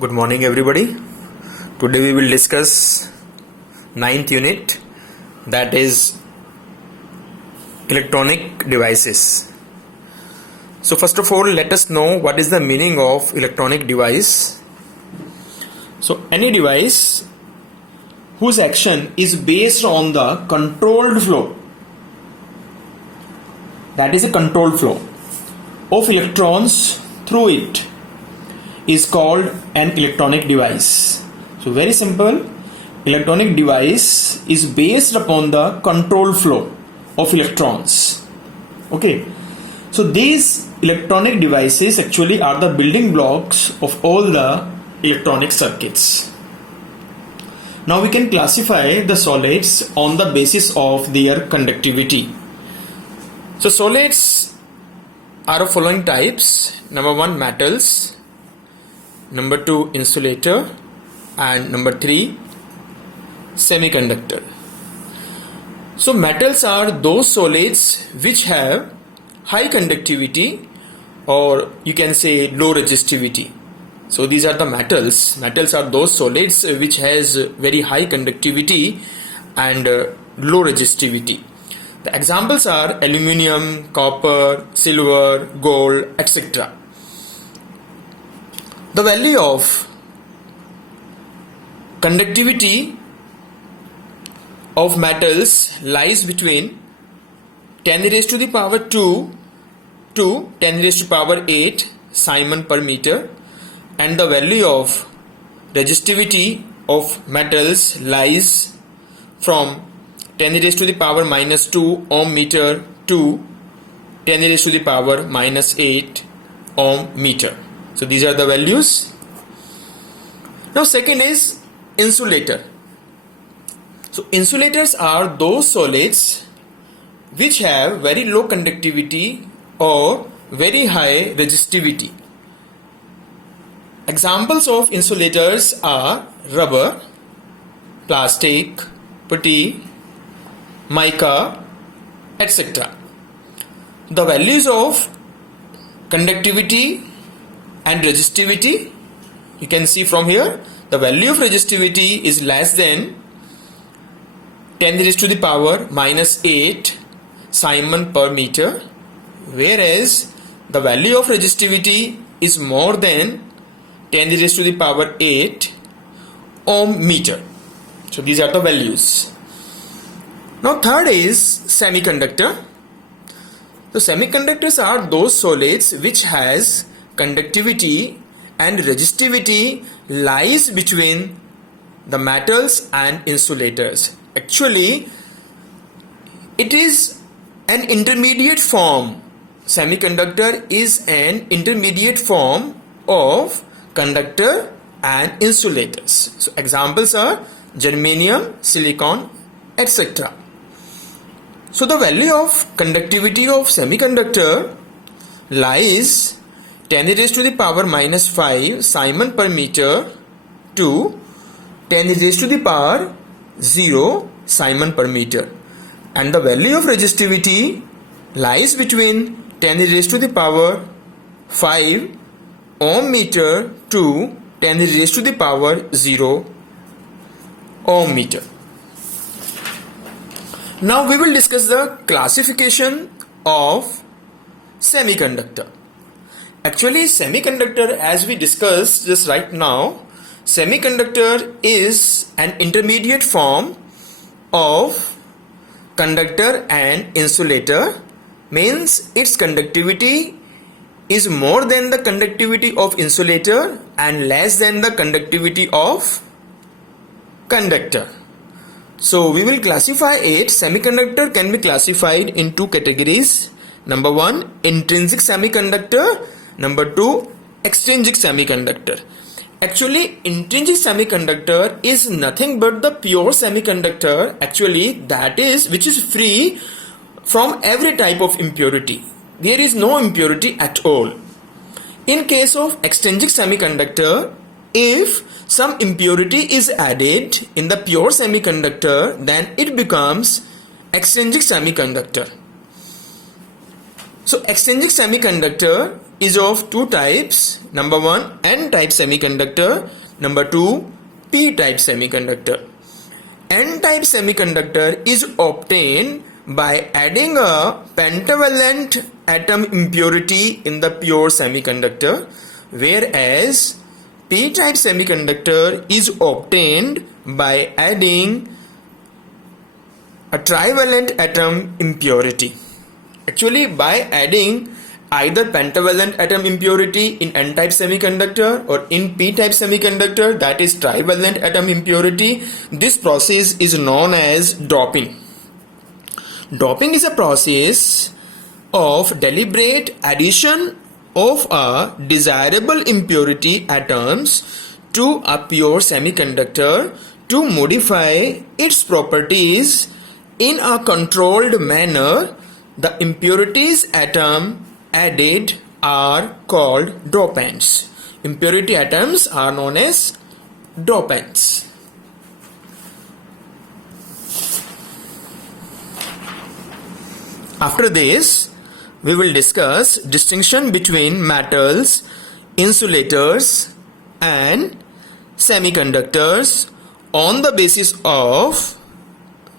Good morning everybody. Today we will discuss ninth unit, that is electronic devices. So first of all, let us know what is the meaning of electronic device. So any device whose action is based on the controlled flow, that is a controlled flow of electrons through it, is called an electronic device. So very simple, electronic device is based upon the controlled flow of electrons. Okay, so these electronic devices actually are the building blocks of all the electronic circuits. Now we can classify the solids on the basis of their conductivity. So solids are of following types. Number 1, metals. Number 2, insulator, and number 3, semiconductor. So metals are those solids which have high conductivity, or you can say low resistivity. So these are the metals. Metals are those solids which has very high conductivity and low resistivity. The examples are aluminium, copper, silver, gold, etc. The value of conductivity of metals lies between 10 raised to the power 2 to 10 raised to power 8 Simon per meter, and the value of resistivity of metals lies from 10 raised to the power minus 2 ohm meter to 10 raised to the power minus 8 ohm meter. So these are the values. Now second is insulator. So insulators are those solids which have very low conductivity or very high resistivity. Examples of insulators are rubber, plastic, putty, mica, etc. The values of conductivity and resistivity, you can see from here, the value of resistivity is less than 10 raised to the power minus 8 Simon per meter, whereas the value of resistivity is more than 10 raised to the power 8 ohm meter. So these are the values. Now third is semiconductor. So semiconductors are those solids which has conductivity and resistivity lies between the metals and insulators. Actually, it is an intermediate form. Semiconductor is an intermediate form of conductor and insulators. So examples are germanium, silicon, etc. So the value of conductivity of semiconductor lies 10 raised to the power minus 5 Simon per meter to 10 raised to the power 0 Simon per meter, and the value of resistivity lies between 10 raised to the power 5 ohm meter to 10 raised to the power 0 ohm meter. Now we will discuss the classification of semiconductor. Actually, semiconductor, as we discussed just right now, semiconductor is an intermediate form of conductor and insulator, means its conductivity is more than the conductivity of insulator and less than the conductivity of conductor. So we will classify it. Semiconductor can be classified in two categories. Number 1, intrinsic semiconductor. Number 2, extrinsic semiconductor. Actually, intrinsic semiconductor is nothing but the pure semiconductor, actually, that is, which is free from every type of impurity. There is no impurity at all. In case of extrinsic semiconductor, if some impurity is added in the pure semiconductor, then it becomes extrinsic semiconductor. So extrinsic semiconductor is of two types. Number one, N-type semiconductor. Number two, P-type semiconductor. N-type semiconductor is obtained by adding a pentavalent atom impurity in the pure semiconductor, whereas P-type semiconductor is obtained by adding a trivalent atom impurity. Actually, by adding either pentavalent atom impurity in N-type semiconductor or in P-type semiconductor, that is trivalent atom impurity, this process is known as doping. Doping is a process of deliberate addition of a desirable impurity atoms to a pure semiconductor to modify its properties in a controlled manner. The impurities atom added are called dopants. Impurity atoms are known as dopants. After this, we will discuss distinction between metals, insulators and semiconductors on the basis of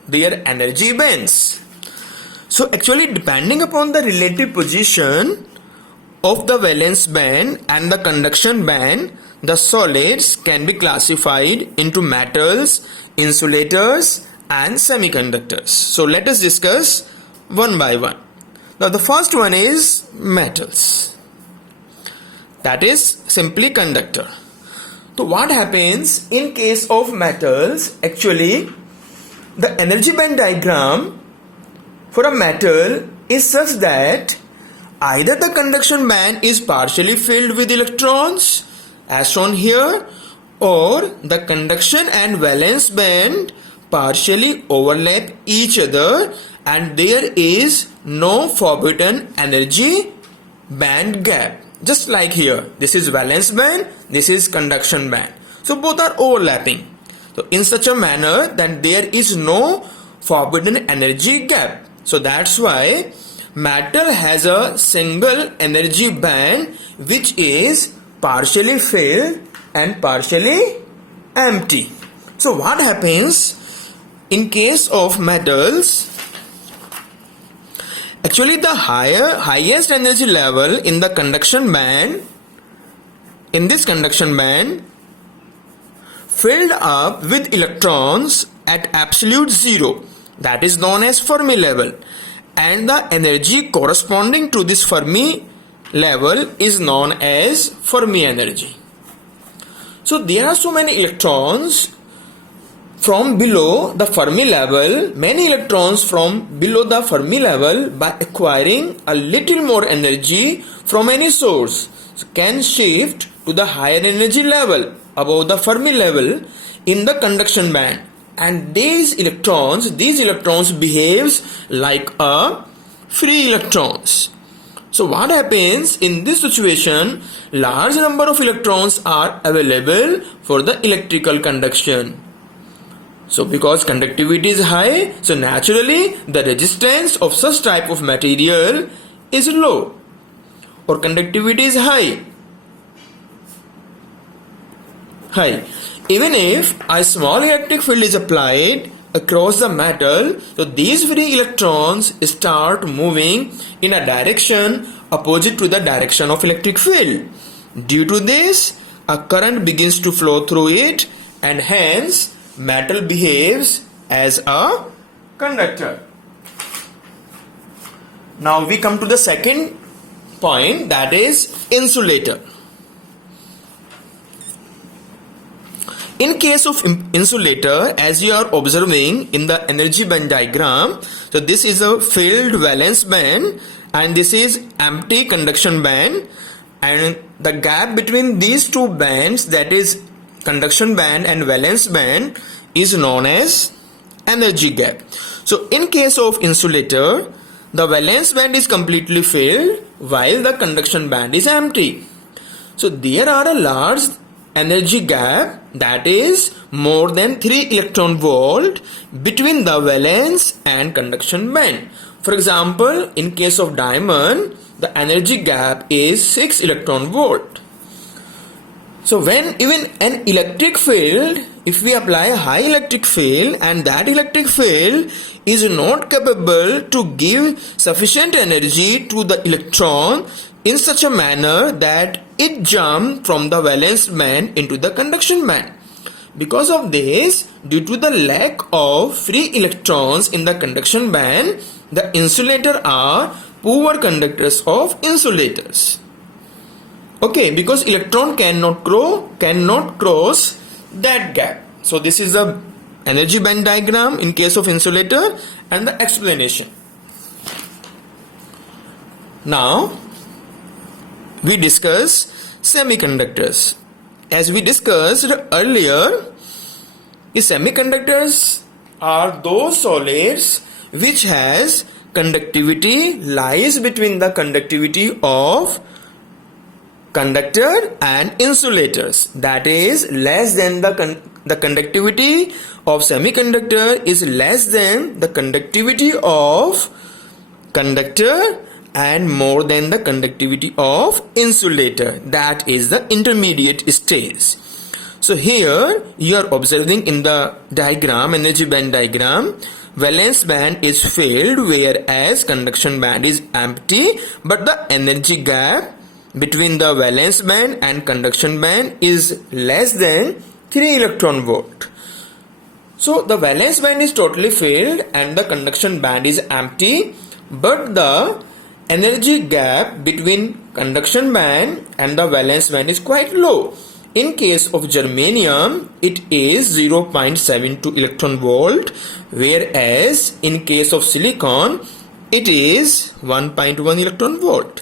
their energy bands. So actually, depending upon the relative position of the valence band and the conduction band, the solids can be classified into metals, insulators and semiconductors. So let us discuss one by one. Now the first one is metals. That is simply conductor. So what happens in case of metals? Actually, the energy band diagram for a metal is such that either the conduction band is partially filled with electrons as shown here, or the conduction and valence band partially overlap each other and there is no forbidden energy band gap. Just like here, this is valence band, this is conduction band. So both are overlapping. So in such a manner that there is no forbidden energy gap. So that's why metal has a single energy band which is partially filled and partially empty. So what happens in case of metals? Actually, the highest energy level in the conduction band, in this conduction band, filled up with electrons at absolute zero, that is known as Fermi level, and the energy corresponding to this Fermi level is known as Fermi energy. So there are so many electrons from below the Fermi level, many electrons from below the Fermi level, by acquiring a little more energy from any source, can shift to the higher energy level above the Fermi level in the conduction band. And these electrons behaves like a free electrons. So what happens in this situation? Large number of electrons are available for the electrical conduction. So because conductivity is high, so naturally the resistance of such type of material is low, or conductivity is high. Even if a small electric field is applied across the metal, so these free electrons start moving in a direction opposite to the direction of electric field. Due to this, a current begins to flow through it, and hence metal behaves as a conductor. Now we come to the second point, that is insulator. In case of insulator, as you are observing in the energy band diagram, so this is a filled valence band and this is empty conduction band, and the gap between these two bands, that is conduction band and valence band, is known as energy gap. So in case of insulator, the valence band is completely filled while the conduction band is empty. So there are a large energy gap, that is more than 3 electron volt between the valence and conduction band. For example, in case of diamond, the energy gap is 6 electron volt. So when even an electric field, if we apply a high electric field and that electric field is not capable to give sufficient energy to the electron in such a manner that it jumps from the valence band into the conduction band. Because of this, due to the lack of free electrons in the conduction band, the insulator are poor conductors of insulators. Okay, because electron cannot cross that gap. So this is the energy band diagram in case of insulator and the explanation. Now we discuss semiconductors. As we discussed earlier, the semiconductors are those solids which has conductivity lies between the conductivity of conductor and insulators, that is less than the conductivity of semiconductor is less than the conductivity of conductor and more than the conductivity of insulator, that is the intermediate stage. So here you are observing in the diagram, energy band diagram, valence band is filled whereas conduction band is empty, but the energy gap between the valence band and conduction band is less than 3 electron volt. So the valence band is totally filled and the conduction band is empty, but the energy gap between conduction band and the valence band is quite low. In case of germanium, it is 0.72 electron volt, whereas in case of silicon, it is 1.1 electron volt.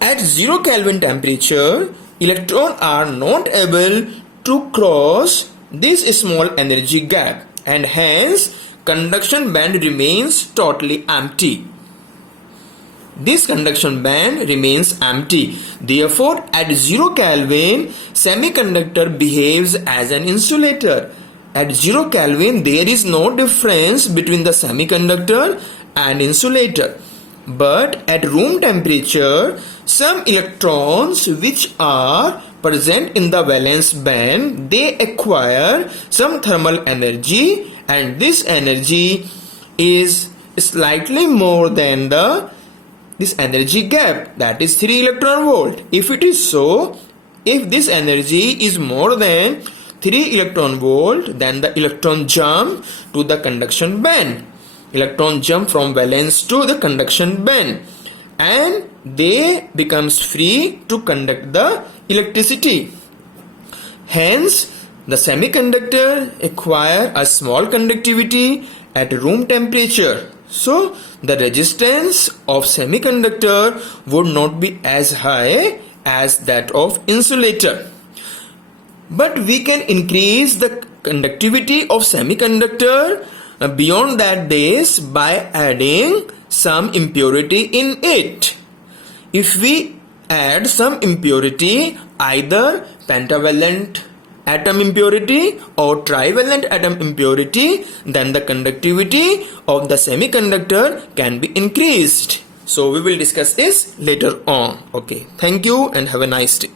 At 0 Kelvin temperature, electrons are not able to cross this small energy gap and hence conduction band remains totally empty. This conduction band remains empty. Therefore, at 0 Kelvin, semiconductor behaves as an insulator. At 0 Kelvin, there is no difference between the semiconductor and insulator. But at room temperature, some electrons which are present in the valence band, they acquire some thermal energy and this energy is slightly more than this energy gap, that is 3 electron volt. If it is so, if this energy is more than 3 electron volt, then the electron jump to the conduction band. Electron jump from valence to the conduction band and they becomes free to conduct the electricity. Hence, the semiconductor acquire a small conductivity at room temperature. So, the resistance of semiconductor would not be as high as that of insulator. But we can increase the conductivity of semiconductor beyond that this by adding some impurity in it. If we add some impurity, either pentavalent atom impurity or trivalent atom impurity, then the conductivity of the semiconductor can be increased. So we will discuss this later on. Okay, thank you and have a nice day.